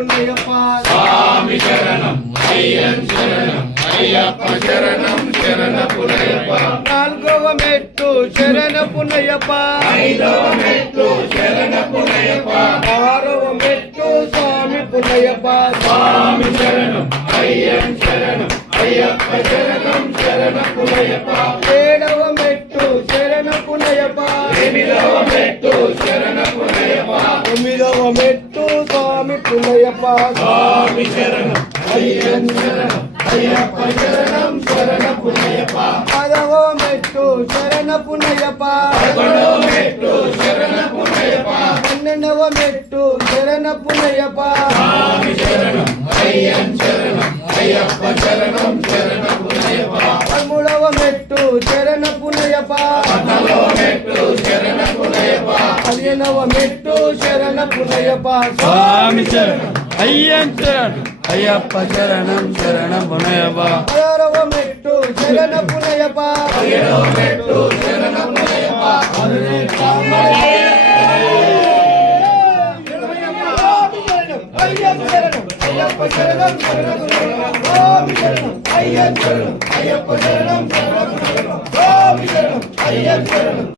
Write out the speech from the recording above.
పున్నయ్యప్ప స్వామి శరణం అయ్యన్ శరణం అయ్యప్ప శరణం శరణ పున్నయ్యప్ప నాలుగవ మెట్టు శరణ పున్నయ్యప్ప ఐదవ మెట్టు శరణ పున్నయ్యప్ప ఆరవ మెట్టు స్వామి పున్నయ్యప్ప స్వామి శరణం అయ్యన్ శరణం అయ్యప్ప శరణం శరణ పున్నయ్యప్ప ఏడవ మెట్టు శరణ పున్నయ్యప్ప ఎనిమిదవ మెట్టు శరణ పున్నయ్యప్ప తొమ్మిదవ మెట్టు స్వామి పున్నయ్యప్ప స్వామి శరణం అయ్యన్ శరణం అయ్యప్ప శరణం శరణ పున్నయ్యప్ప పదవ మెట్టు శరణ పున్నయ్యప్ప పదకొండవ మెట్టు శరణ పున్నయ్యప్ప పన్నెండవ మెట్టు శరణ పున్నయ్యప్ప స్వామి శరణం అయ్యన్ శరణం అయ్యప్ప శరణం శరణ పున్నయ్యప్ప పదమూడవ మెట్టు శరణ పున్నయ్యప్ప పద్నాలుగవ మెట్టు శరణ పున్నయ్యప్ప పదిహేనవ మెట్టు శరణ పున్నయ్యప్ప స్వామి శరణం అయ్యన్ శరణం అయ్యప్ప శరణం శరణ పున్నయ్యప్ప పదహారవ మెట్టు శరణ పున్నయ్యప్ప పదిహేడవ మెట్టు శరణ పున్నయ్యప్ప అయ్యప్ప శరణం అయ్యప్ప శరణం స్వామి శరణం అయ్యప్ప శరణం అయ్యప్ప శరణం స్వామి శరణం అయ్యప్ప శరణం